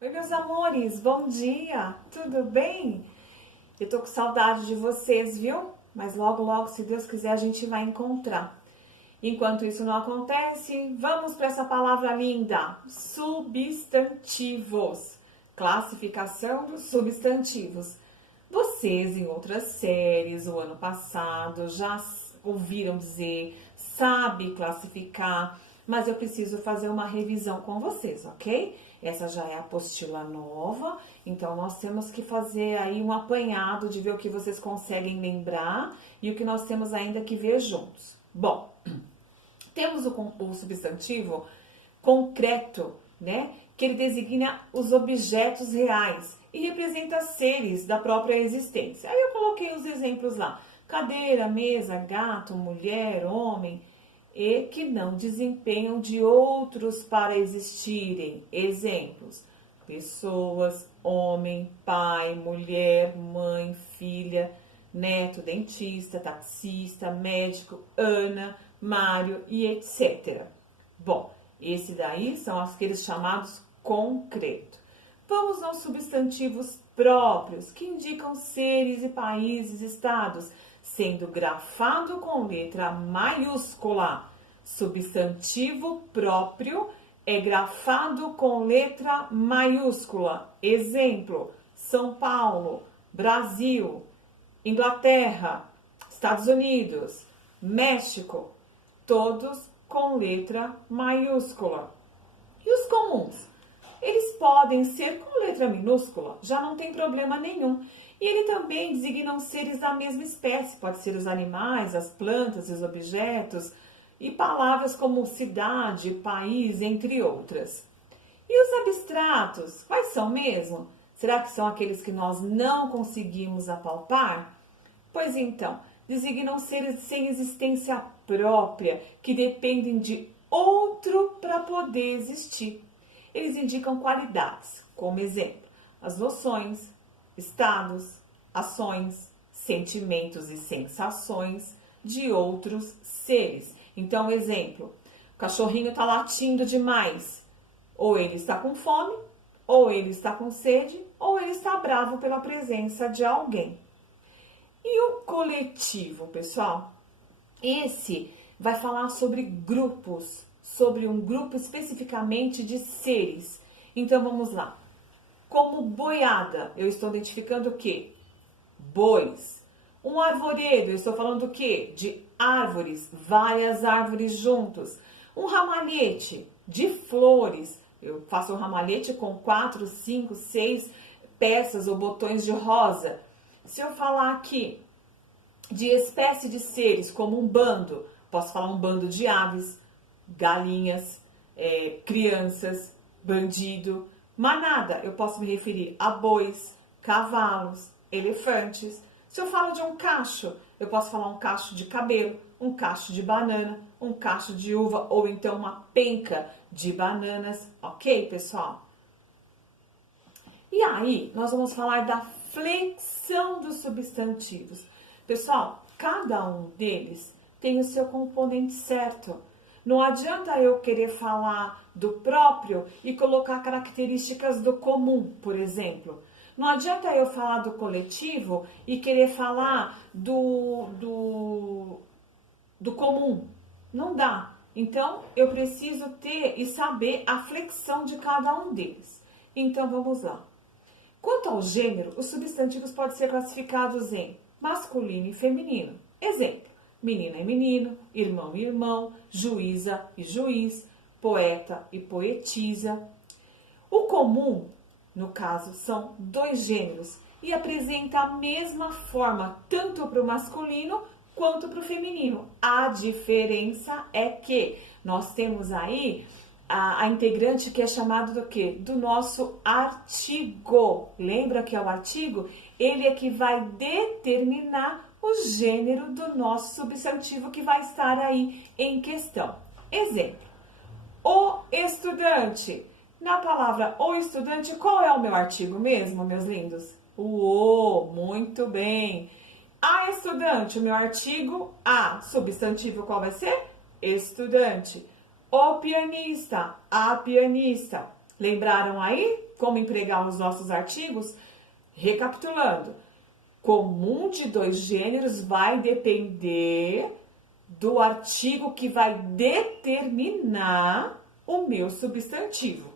Oi, meus amores, bom dia, tudo bem? Eu tô com saudade de vocês, viu? Mas logo, logo, se Deus quiser, a gente vai encontrar. Enquanto isso não acontece, vamos para essa palavra linda: substantivos. Classificação dos substantivos. Vocês, em outras séries, o ano passado, já ouviram dizer, sabe classificar, mas eu preciso fazer uma revisão com vocês, ok? Essa já é a apostila nova, então nós temos que fazer aí um apanhado de ver o que vocês conseguem lembrar e o que nós temos ainda que ver juntos. Bom, temos o substantivo concreto, né? Que ele designa os objetos reais e representa seres da própria existência. Aí eu coloquei os exemplos lá: cadeira, mesa, gato, mulher, homem, e que não desempenham de outros para existirem. Exemplos: pessoas, homem, pai, mulher, mãe, filha, neto, dentista, taxista, médico, Ana, Mário e etc. Bom, esse daí são aqueles chamados concreto. Vamos aos substantivos próprios, que indicam seres e países, estados, sendo grafado com letra maiúscula. Substantivo próprio é grafado com letra maiúscula. Exemplo: São Paulo, Brasil, Inglaterra, Estados Unidos, México, todos com letra maiúscula. E os comuns? Eles podem ser com letra minúscula, já não tem problema nenhum. E ele também designa seres da mesma espécie, pode ser os animais, as plantas, os objetos, e palavras como cidade, país, entre outras. E os abstratos, quais são mesmo? Será que são aqueles que nós não conseguimos apalpar? Pois então, designam seres sem existência própria, que dependem de outro para poder existir. Eles indicam qualidades, como exemplo, as noções, estados, ações, sentimentos e sensações de outros seres. Então, exemplo: o cachorrinho está latindo demais. Ou ele está com fome, ou ele está com sede, ou ele está bravo pela presença de alguém. E o coletivo, pessoal? Esse vai falar sobre grupos, sobre um grupo especificamente de seres. Então vamos lá. Como boiada, eu estou identificando o quê? Bois. Um arvoredo, eu estou falando do quê? De árvores, várias árvores juntos. Um ramalhete de flores, eu faço um ramalhete com 4, 5, 6 peças ou botões de rosa. Se eu falar aqui de espécie de seres, como um bando, posso falar um bando de aves, galinhas, crianças, bandido. Manada, eu posso me referir a bois, cavalos, elefantes. Se eu falo de um cacho, eu posso falar um cacho de cabelo, um cacho de banana, um cacho de uva ou então uma penca de bananas, ok, pessoal? E aí, nós vamos falar da flexão dos substantivos. Pessoal, cada um deles tem o seu componente certo. Não adianta eu querer falar do próprio e colocar características do comum, por exemplo. Não adianta eu falar do coletivo e querer falar do comum. Não dá. Então, eu preciso ter e saber a flexão de cada um deles. Então, vamos lá. Quanto ao gênero, os substantivos podem ser classificados em masculino e feminino. Exemplo: menina e menino, irmão e irmão, juíza e juiz, poeta e poetisa. O comum, no caso, são dois gêneros e apresenta a mesma forma tanto para o masculino quanto para o feminino. A diferença é que nós temos aí a integrante que é chamada do quê? Do nosso artigo. Lembra que é o artigo? Ele é que vai determinar o gênero do nosso substantivo que vai estar aí em questão. Exemplo: o estudante. Na palavra o estudante, qual é o meu artigo mesmo, meus lindos? O, muito bem. A estudante, o meu artigo a. Substantivo qual vai ser? Estudante. O pianista, a pianista. Lembraram aí como empregar os nossos artigos? Recapitulando, comum de dois gêneros vai depender do artigo que vai determinar o meu substantivo.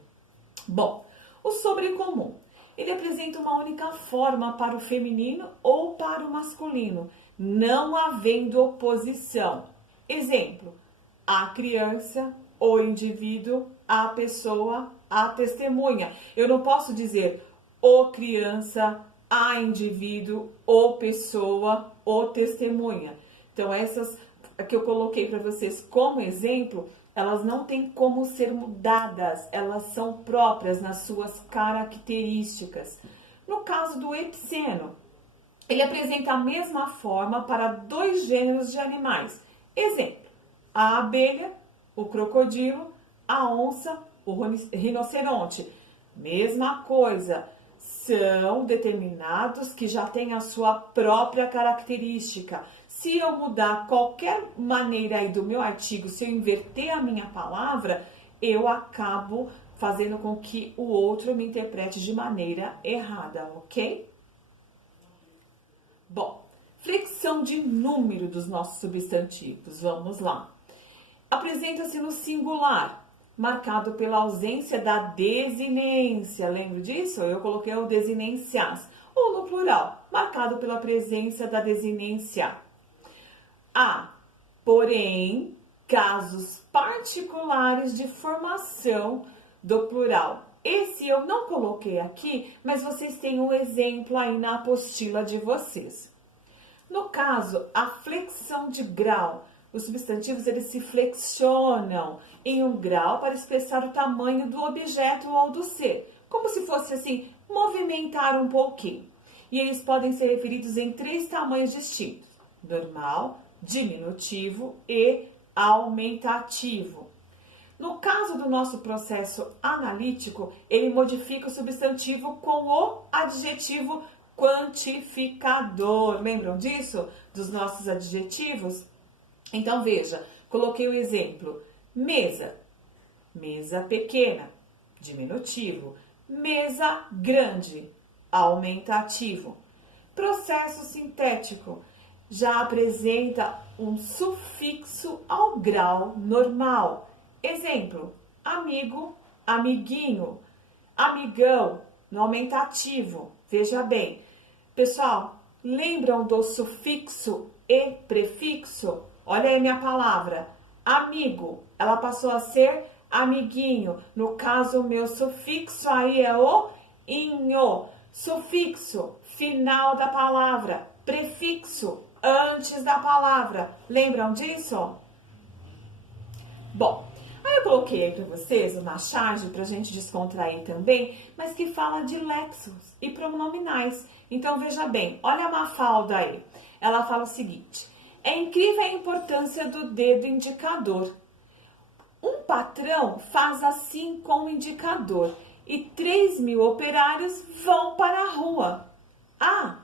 Bom, o sobrecomum, ele apresenta uma única forma para o feminino ou para o masculino, não havendo oposição. Exemplo, a criança, o indivíduo, a pessoa, a testemunha. Eu não posso dizer o criança, a indivíduo, o pessoa, o testemunha. Então, essas que eu coloquei para vocês como exemplo, elas não têm como ser mudadas, elas são próprias nas suas características. No caso do epiceno, ele apresenta a mesma forma para dois gêneros de animais. Exemplo, a abelha, o crocodilo, a onça, o rinoceronte. Mesma coisa, são determinados que já têm a sua própria característica. Se eu mudar qualquer maneira aí do meu artigo, se eu inverter a minha palavra, eu acabo fazendo com que o outro me interprete de maneira errada, ok? Bom, flexão de número dos nossos substantivos, vamos lá. Apresenta-se no singular, marcado pela ausência da desinência. Lembra disso? Eu coloquei o desinências. Ou no plural, marcado pela presença da desinência. Há, porém, casos particulares de formação do plural. Esse eu não coloquei aqui, mas vocês têm um exemplo aí na apostila de vocês. No caso, a flexão de grau. Os substantivos, eles se flexionam em um grau para expressar o tamanho do objeto ou do ser. Como se fosse assim, movimentar um pouquinho. E eles podem ser referidos em 3 tamanhos distintos. Normal, diminutivo e aumentativo. No caso do nosso processo analítico, ele modifica o substantivo com o adjetivo quantificador. Lembram disso? Dos nossos adjetivos? Então, veja, coloquei o exemplo. Mesa, mesa pequena, diminutivo. Mesa grande, aumentativo. Processo sintético já apresenta um sufixo ao grau normal. Exemplo, amigo, amiguinho, amigão, no aumentativo. Veja bem. Pessoal, lembram do sufixo e prefixo? Olha aí a minha palavra, amigo, ela passou a ser amiguinho. No caso, o meu sufixo aí é o inho. Sufixo, final da palavra. Prefixo, antes da palavra. Lembram disso? Bom, aí eu coloquei aí para vocês uma charge para a gente descontrair também, mas que fala de léxicos e pronominais. Então, veja bem, olha a Mafalda aí. Ela fala o seguinte: é incrível a importância do dedo indicador. Um patrão faz assim com o indicador e 3.000 operários vão para a rua. Ah,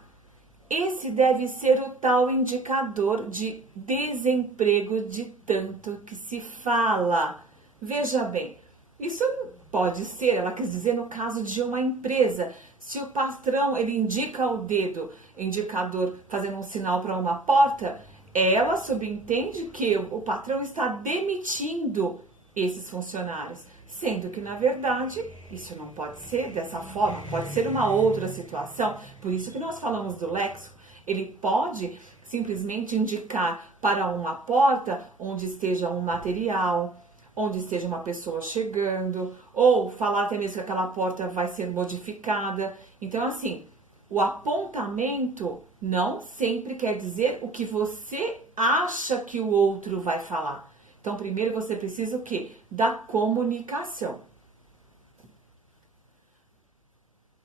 esse deve ser o tal indicador de desemprego de tanto que se fala. Veja bem, isso pode ser, ela quis dizer no caso de uma empresa. Se o patrão ele indica o dedo indicador fazendo um sinal para uma porta, ela subentende que o patrão está demitindo esses funcionários, sendo que, na verdade, isso não pode ser dessa forma, pode ser uma outra situação. Por isso que nós falamos do léxico. Ele pode simplesmente indicar para uma porta onde esteja um material, onde esteja uma pessoa chegando, ou falar até mesmo que aquela porta vai ser modificada. Então, assim, o apontamento não sempre quer dizer o que você acha que o outro vai falar. Então, primeiro você precisa o quê? Da comunicação.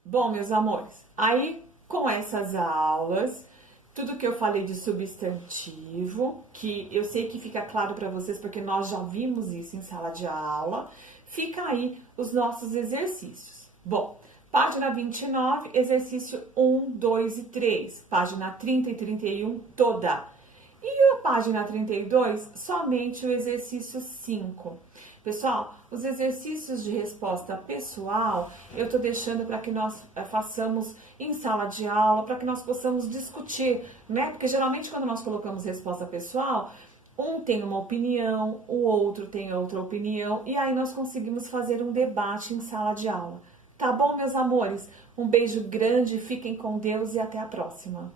Bom, meus amores, aí com essas aulas, tudo que eu falei de substantivo, que eu sei que fica claro para vocês porque nós já vimos isso em sala de aula, fica aí os nossos exercícios. Bom, página 29, exercício 1, 2 e 3. Página 30 e 31 toda. E a página 32, somente o exercício 5. Pessoal, Os exercícios de resposta pessoal, eu estou deixando para que nós façamos em sala de aula, para que nós possamos discutir, né? Porque geralmente quando nós colocamos resposta pessoal, um tem uma opinião, o outro tem outra opinião, e aí nós conseguimos fazer um debate em sala de aula. Tá bom, meus amores? Um beijo grande, fiquem com Deus e até a próxima.